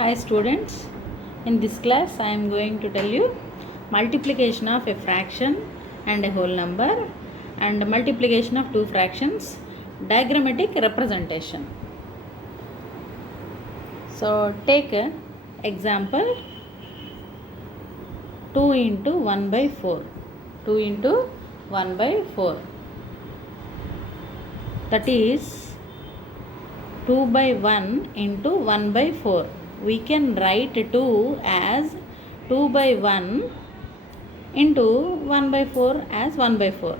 Hi students, in this class I am going to tell you multiplication of a fraction and a whole number and multiplication of two fractions, diagrammatic representation. So take example 2 into 1 by 4. 2 into 1 by 4. That is 2 by 1 into 1 by 4. We can write 2 as 2 by 1 into 1 by 4 as 1 by 4.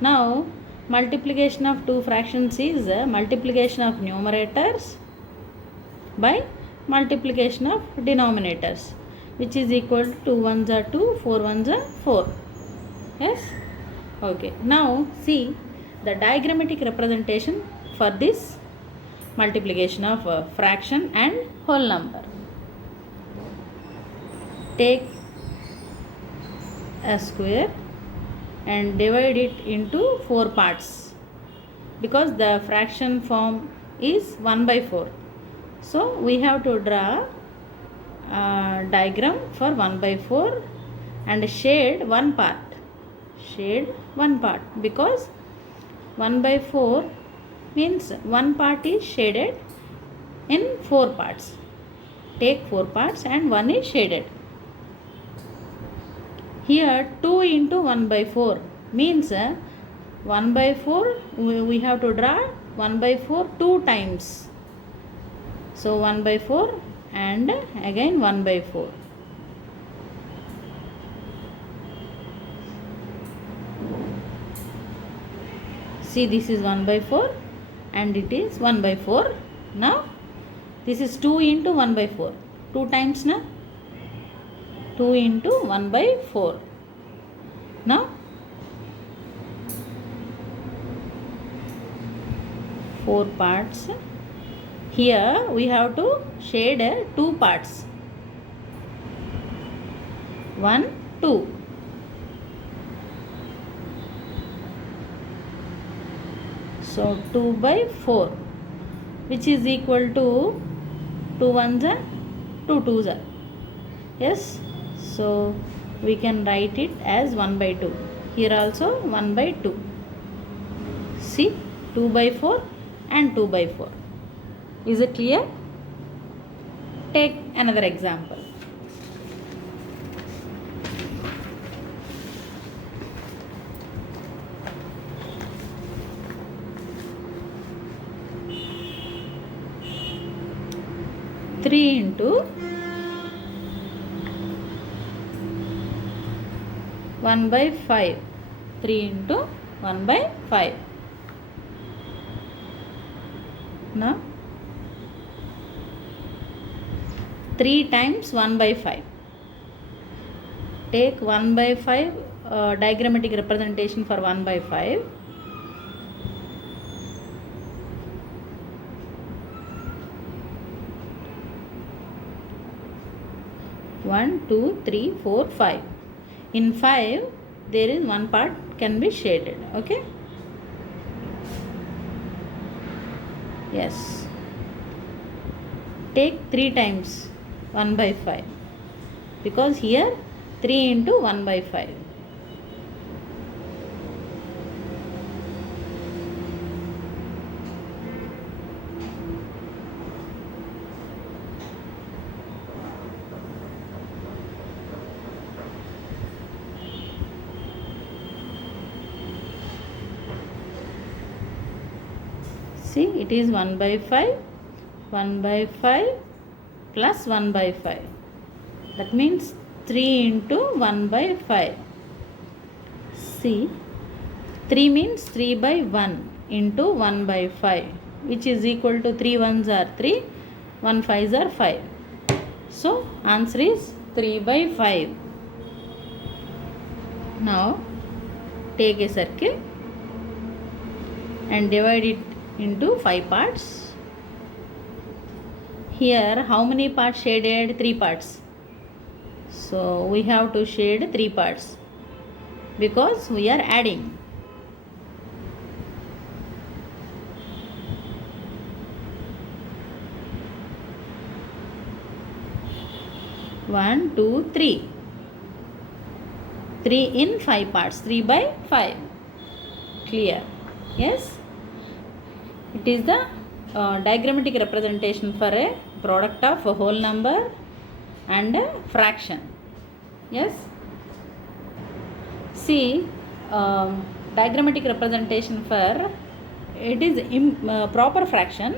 Now multiplication of two fractions is multiplication of numerators by multiplication of denominators, which is equal to 2 ones are 2, 4 ones are 4. Yes? Okay. Now see the diagrammatic representation for this multiplication of a fraction and whole number. Take a square and divide it into 4 parts because the fraction form is 1 by 4. So we have to draw a diagram for 1 by 4 and shade one part. Shade one part because 1 by 4 means one part is shaded in 4 parts. Take 4 parts and one is shaded. Here 2 into 1 by 4 means 1 by 4 we have to draw 1 by 4 2 times. So 1 by 4 and again 1 by 4. See, this is 1 by 4 and it is 1 by 4. Now this is 2 into 1 by 4. 2 times na? 2 into 1 by 4. Now 4 parts. Here we have to shade 2 parts. 1, 2. So 2 by 4, which is equal to 2 ones are 2 twos are. Yes. So we can write it as 1 by 2. Here also 1 by 2. See, 2 by 4 and 2 by 4. Is it clear? Take another example. Three into 1 by 5. 3 into 1 by 5. Now 3 times 1 by 5. Take 1 by 5 diagrammatic representation for 1 by 5. One, two, three, four, 5. In 5 there is one part can be shaded. Okay. Yes. Take 3 times 1 by 5 because here 3 into 1 by 5. See, it is 1 by 5, 1 by 5 plus 1 by 5. That means 3 into 1 by 5. See, 3 means 3 by 1 into 1 by 5, which is equal to 3 ones are 3, 1 fives are 5. So, answer is 3 by 5. Now, take a circle and divide it into 5 parts. Here how many parts shaded? 3 parts. So we have to shade 3 parts because we are adding. 1, 2, 3. 3 in 5 parts. 3 by 5. Clear? Yes? It is the diagrammatic representation for a product of a whole number and a fraction. Yes? See, diagrammatic representation for it is proper fraction.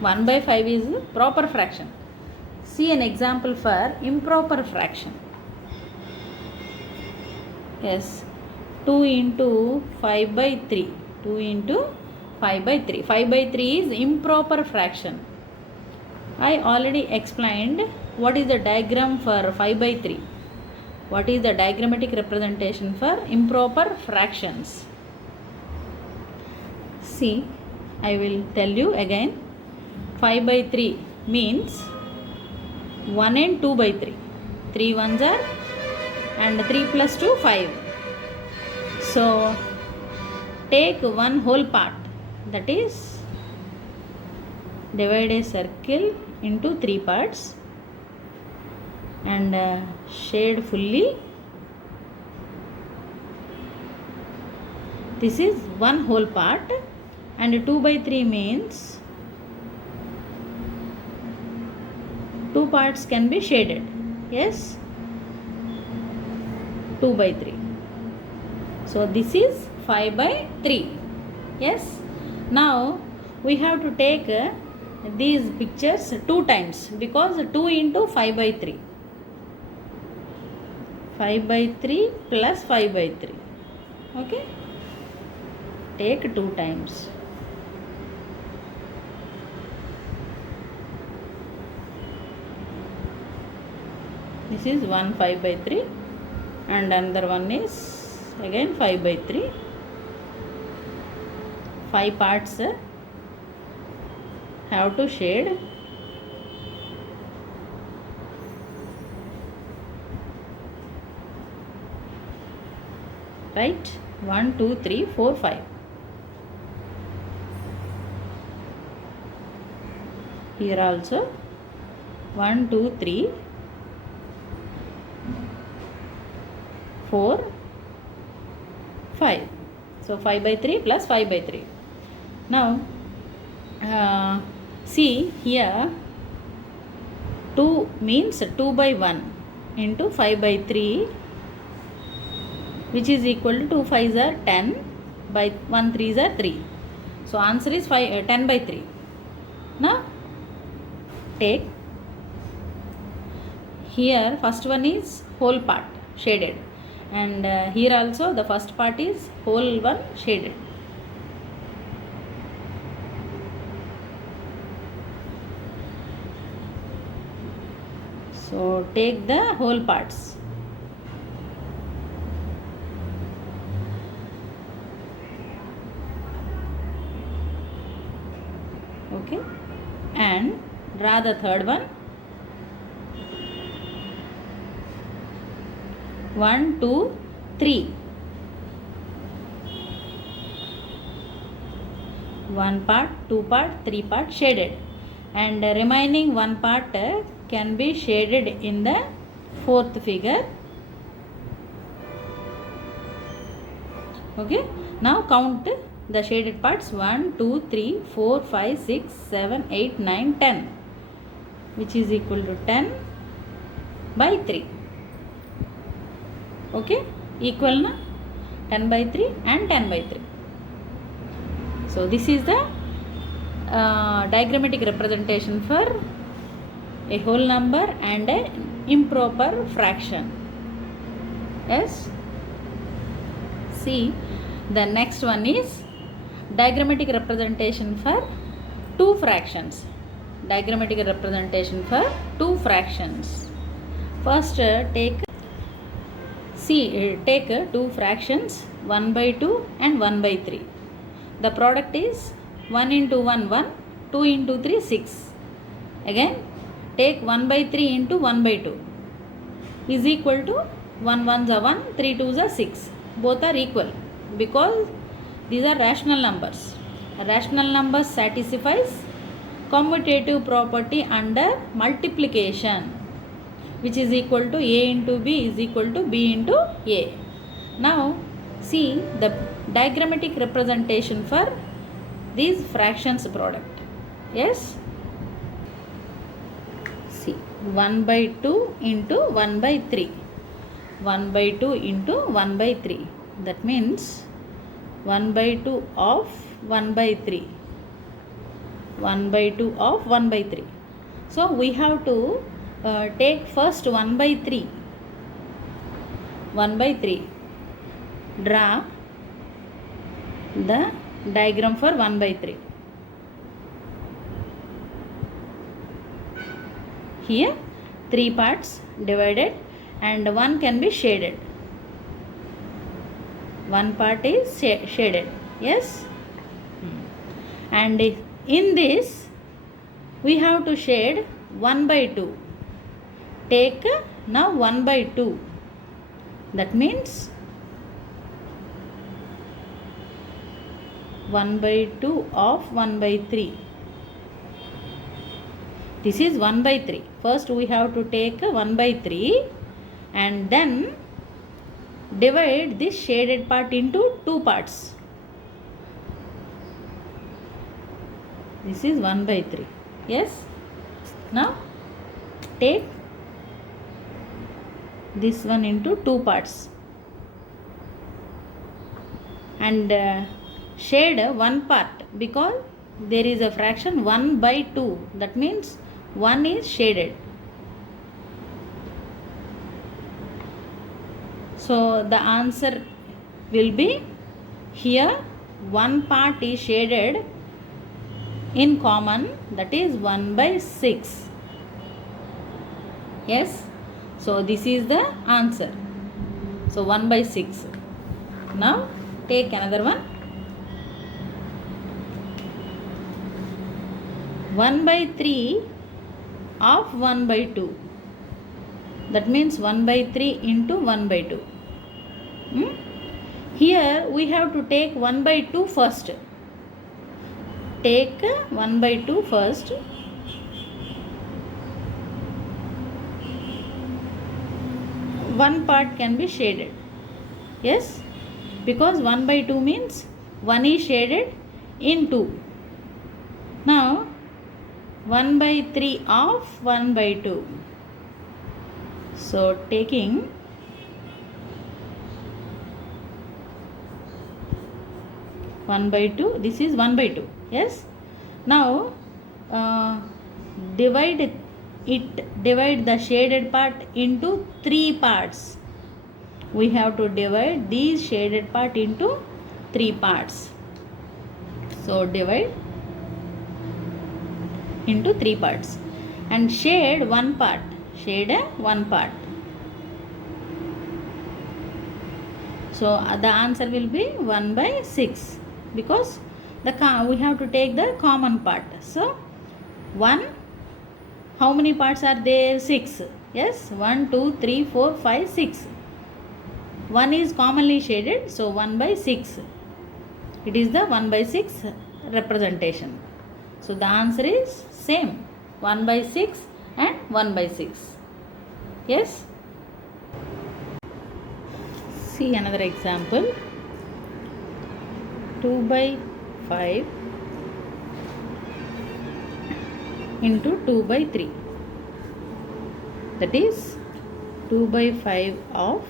1 by 5 is proper fraction. See an example for improper fraction. Yes, 2 into 5 by 3. 2 into 5 by 3. 5 by 3 is improper fraction. I already explained what is the diagram for 5 by 3. What is the diagrammatic representation for improper fractions? See, I will tell you again. 5 by 3 means 1 and 2 by 3. 3 ones are and 3 plus 2, 5. So, take one whole part, that is, divide a circle into 3 parts and shade fully. This is one whole part, and 2 by 3 means 2 parts can be shaded. Yes, 2 by 3. So this is 5 by 3. Yes. Now we have to take these pictures 2 times, because 2 into 5 by 3. 5 by 3 plus 5 by 3. Okay. Take 2 times. This is 1 5 by 3 and another one is again 5 by 3. 5 parts have to shade. Right? 1, 2, 3, 4, 5. Here also 1, 2, 3, 4, 5. So 5 by 3 plus 5 by 3. Now see here, 2 means 2 by 1 into 5 by 3, which is equal to 2 5s are 10 by 1 3s are 3. So answer is 10 by 3. Now take here, first one is whole part shaded, and here also the first part is whole one shaded. So take the whole parts. Okay, and draw the third one. 1, 2, 3. 1 part, 2 part, 3 part shaded, and remaining 1 part can be shaded in the fourth figure. Okay, now count the shaded parts. 1, 2, 3, 4, 5, 6, 7, 8, 9, 10, which is equal to 10 by 3. Okay, equal na 10 by 3 and 10 by 3. So this is the diagrammatic representation for a whole number and a improper fraction. Yes. See, the next one is diagrammatic representation for 2 fractions. Diagrammatic representation for 2 fractions. First take 2 fractions, 1 by 2 and 1 by 3. The product is 1 into 1 1, 2 into 3 6. Again take 1 by 3 into 1 by 2 is equal to 1 1s are 1, 3 2s are 6. Both are equal because these are rational numbers. Rational numbers satisfies commutative property under multiplication. which is equal to a into b is equal to b into a. Now see the diagrammatic representation for these fractions product. Yes, see 1 by 2 into 1 by 3, 1 by 2 into 1 by 3, that means 1 by 2 of 1 by 3, 1 by 2 of 1 by 3. So we have to take first 1 by 3, 1 by 3, draw the diagram for 1 by 3. Here 3 parts divided and one can be shaded. One part is shaded. Yes, and in this we have to shade 1 by 2. Take now 1 by 2, that means 1 by 2 of 1 by 3. This is 1 by 3. First we have to take 1 by 3 and then divide this shaded part into 2 parts. This is 1 by 3. Yes, now take this one into 2 parts and shade one part, because there is a fraction 1 by 2, that means 1 is shaded. So the answer will be here one part is shaded in common, that is 1 by 6. Yes, so this is the answer. So 1 by 6. Now take another one. 1 by 3 of 1 by 2, that means 1 by 3 into 1 by 2. Here we have to take 1 by 2 first. Take 1 by 2 first. One part can be shaded. Yes, because 1 by 2 means 1 is shaded in 2. Now 1 by 3 of 1 by 2. So taking 1 by 2, this is 1 by 2. Yes, now divide the shaded part into 3 parts. We have to divide these shaded part into 3 parts. So divide into 3 parts and shade one part. Shade one part. So the answer will be 1 by 6, because we have to take the common part. So 1, how many parts are there? 6. Yes, 1, 2, 3, 4, 5, 6. 1 is commonly shaded, so 1 by 6. It is the 1 by 6 representation. So the answer is same, 1 by 6 and 1 by 6. Yes. See another example. 2 by 5 into 2 by 3. That is 2 by 5 of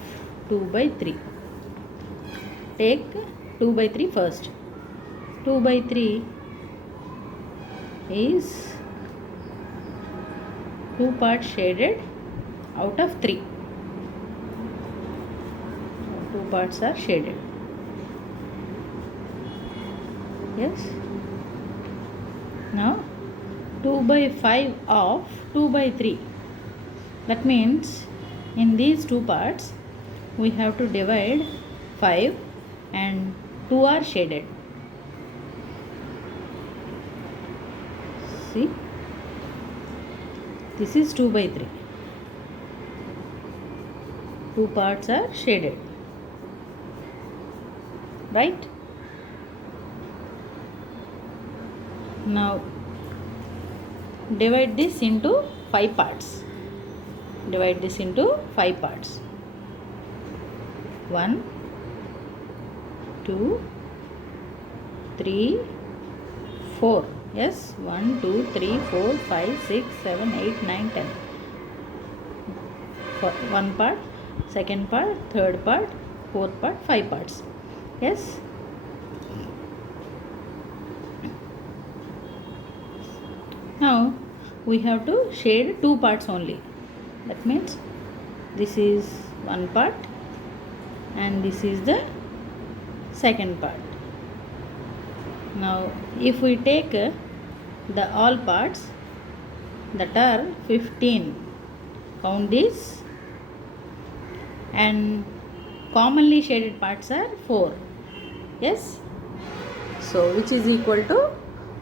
2 by 3. Take 2 by 3 first. 2 by 3 is 2 parts shaded out of 3. 2 parts are shaded. Yes. Now 2 by 5 of 2 by 3. That means in these 2 parts we have to divide 5 and 2 are shaded. See, this is 2 by 3. 2 parts are shaded. Right? Now divide this into 5 parts. Divide this into 5 parts. 1, 2, 3, 4. Yes, 1, 2, 3, 4, 5, 6, 7, 8, 9, 10. One part, second part, third part, fourth part, 5 parts. Yes. Now we have to shade 2 parts only. That means this is one part and this is the second part. Now if we take the all parts that are 15, count this, and commonly shaded parts are 4. Yes, so which is equal to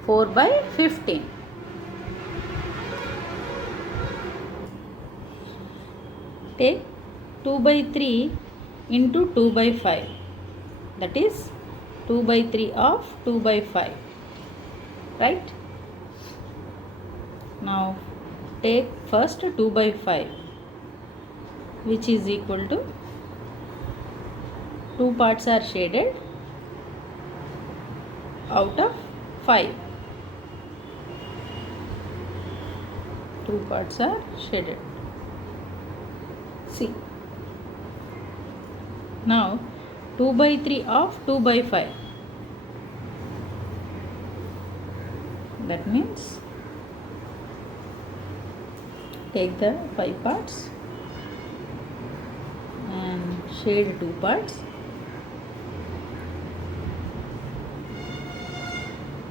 4 by 15. Take 2 by 3 into 2 by 5, that is 2 by 3 of 2 by 5, right? Now take first 2 by 5, which is equal to 2 parts are shaded out of 5. 2 parts are shaded. See, now 2 by 3 of 2 by 5, that means take the 5 parts and shade 2 parts.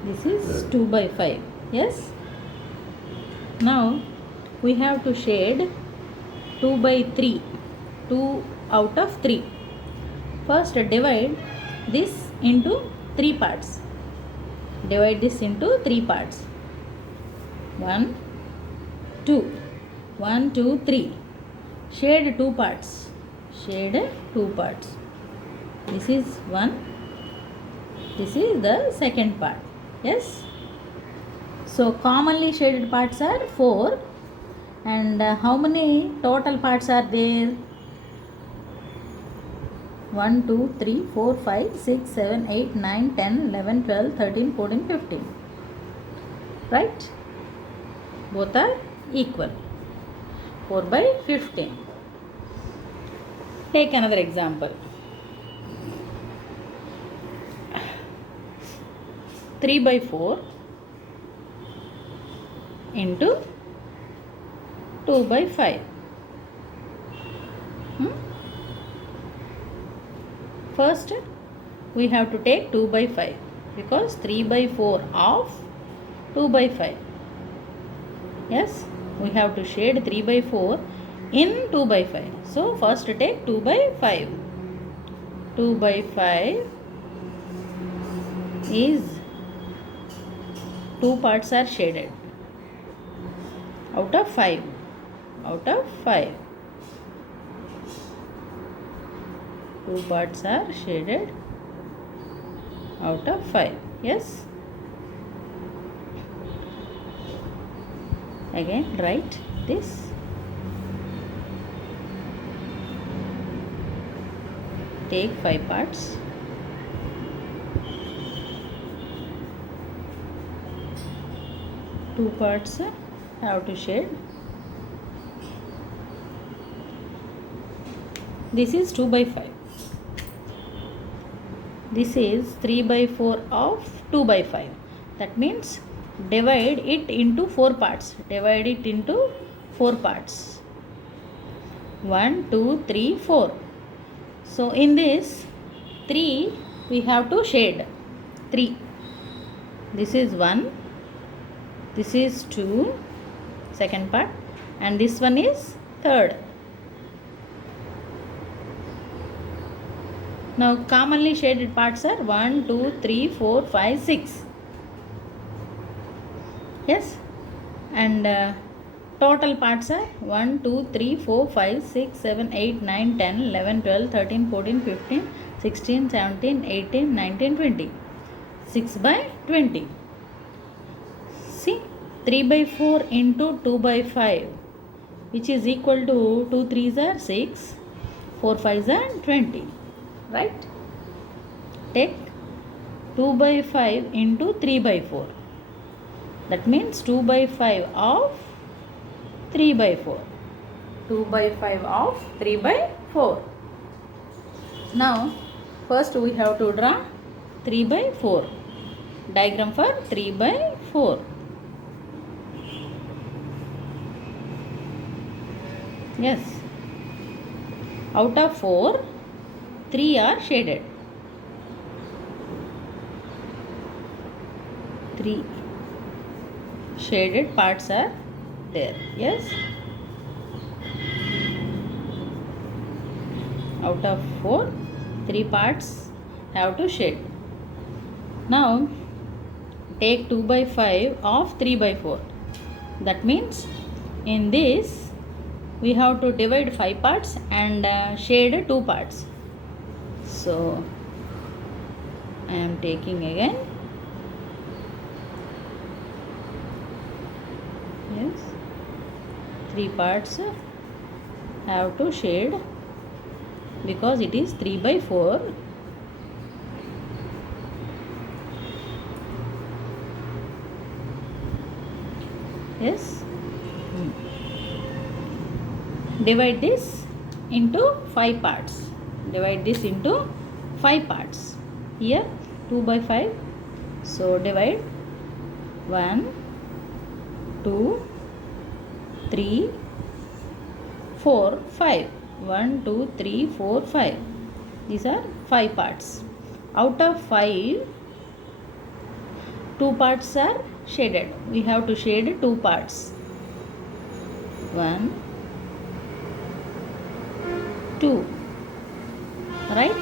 This is 2 by 5. Yes. Now we have to shade 2 by 3, 2 out of 3. First divide this into 3 parts. Divide this into 3 parts. 1, 2. 1, 2, 3. Shade 2 parts. Shade 2 parts. This is 1. This is the second part. Yes. So commonly shaded parts are 4. And how many total parts are there? 1, 2, 3, 4, 5, 6, 7, 8, 9, 10, 11, 12, 13, 14, 15. Right? Both are equal. 4 by 15. Take another example. 3 by 4 into 2 by 5. First we have to take 2 by 5 because 3 by 4 of 2 by 5. Yes, we have to shade 3 by 4 in 2 by 5. So first take 2 by 5. 2 by 5 is 2 parts are shaded out of 5. Out of 5. 2 parts are shaded out of 5. Yes. Again write this. Take 5 parts. Two parts have to shade. This is 2 by 5. This is 3 by 4 of 2 by 5. That means divide it into 4 parts. Divide it into 4 parts. 1, 2, 3, 4. So in this 3 we have to shade. 3. This is 1. This is 2. Second part. And this one is third. Now commonly shaded parts are 1, 2, 3, 4, 5, 6. Yes. And total parts are 1, 2, 3, 4, 5, 6, 7, 8, 9, 10, 11, 12, 13, 14, 15, 16, 17, 18, 19, 20. 6 by 20. See, 3 by 4 into 2 by 5. which is equal to 2 3s are 6, 4 5s are 20, right? Take 2 by 5 into 3 by 4. That means 2 by 5 of 3 by 4. 2 by 5 of 3 by 4. Now first we have to draw 3 by 4. Diagram for 3 by 4. Yes. Out of 4, 3 are shaded. 3 shaded parts are there. Yes. Out of 4, 3 parts have to shade. Now take 2 by 5 of 3 by 4. That means in this we have to divide 5 parts and shade 2 parts. So I am taking again. Yes, 3 parts have to shade because it is 3 by 4. Yes. Divide this into 5 parts. Divide this into 5 parts. Here 2 by 5. So divide 1, 2, 3, 4, 5. 1, 2, 3, 4, 5. These are 5 parts. Out of 5, 2 parts are shaded. We have to shade 2 parts. 1, 2, right?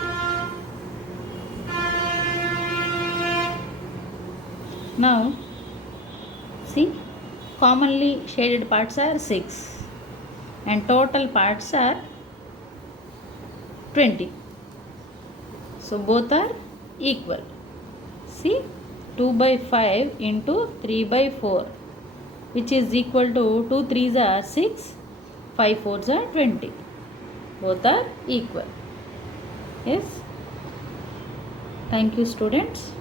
Now see, commonly shaded parts are 6 and total parts are 20. So both are equal. See, 2 by 5 into 3 by 4, which is equal to 2 3s are 6, 5 4s are 20. Both are equal. Yes. Thank you, students.